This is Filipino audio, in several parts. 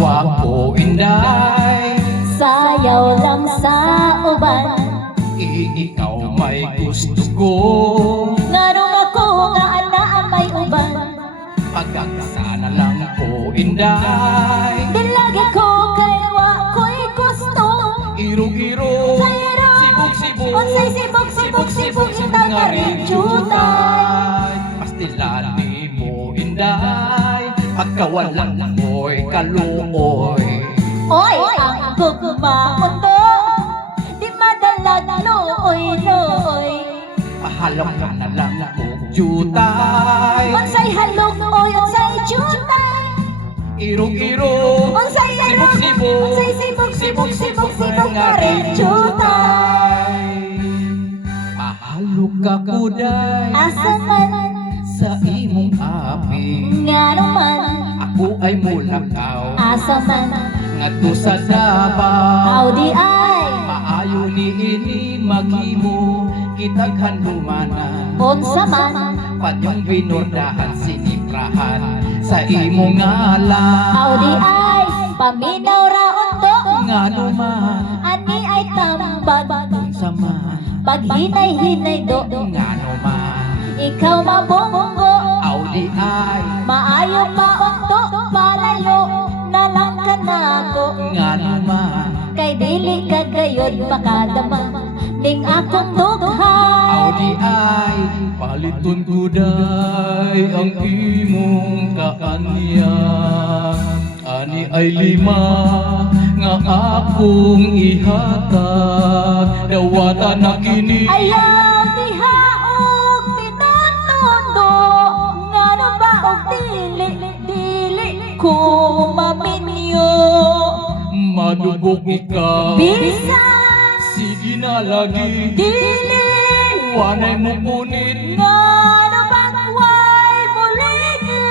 hawak ko inday, sayaw lang sa uban. ikaw may gusto ko, Nganong ako nga ana may uban. pagkagsana lang ko inday. Di lagi ko kay wa ko'y gusto. Iro-iro, Sayro, sibog-sibog, unsay sibog-sibog itaw na rin jutay. pastilan ni mo inday, pagkawalan mo'y kaluoy. Oy, ang gugmaon do, di madalag looy-looy. Pahalam ka na lang kong jutay, Unsay halog oy, unsay jutay. iro-iro, Unsay halog, sibog-sibog, unsay sibog na rin jutay. Mahalog ka kuday, Asa man, sa imong api, ngano man, ako ay mulakaw, asa man, ngadto sa Davao. aw di ay, Maayo ni ini maghimo, kitag handumana, unsa man, padyong binurdahan siniprahan sa imong ngalan. aw di ay, paminaw ra unto, Ngano man, ani ay tambag, unsa man, paghinay-hinay do, ngano man, ikaw mabunggo, aw di ay, maayo pa unto, palayo, na lang ka nako. ngano man, Kay dili ka gayod makadama ning akong dughay. aw di ay, paliton kuday ang imong kaanyang. Ani ay lima nga akong ihatag, dawata na kini. Ayaw dihaog tinatundo, ngano ba og dili ko maminyo. Madubog ikaw, Bisan sige na lagi, dili wanay mo punit, ngano ba way buligi.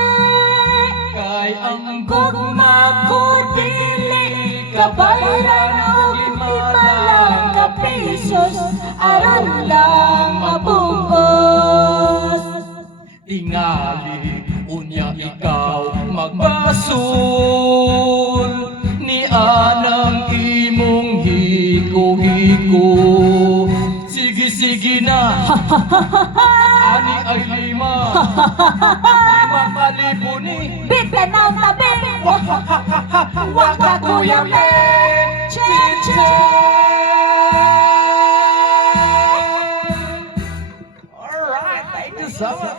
kay ang Gugma ko dili kabayaran og 5 lang ka pesos aron lang mabuos. tingali, unya ikaw magbasul, ni anang imong hiko-hiko. Sige na, ani ay lima, lima kalibo ni, Bitan ang tabi, waka kuya me, chinchin. Alright, thank you so much.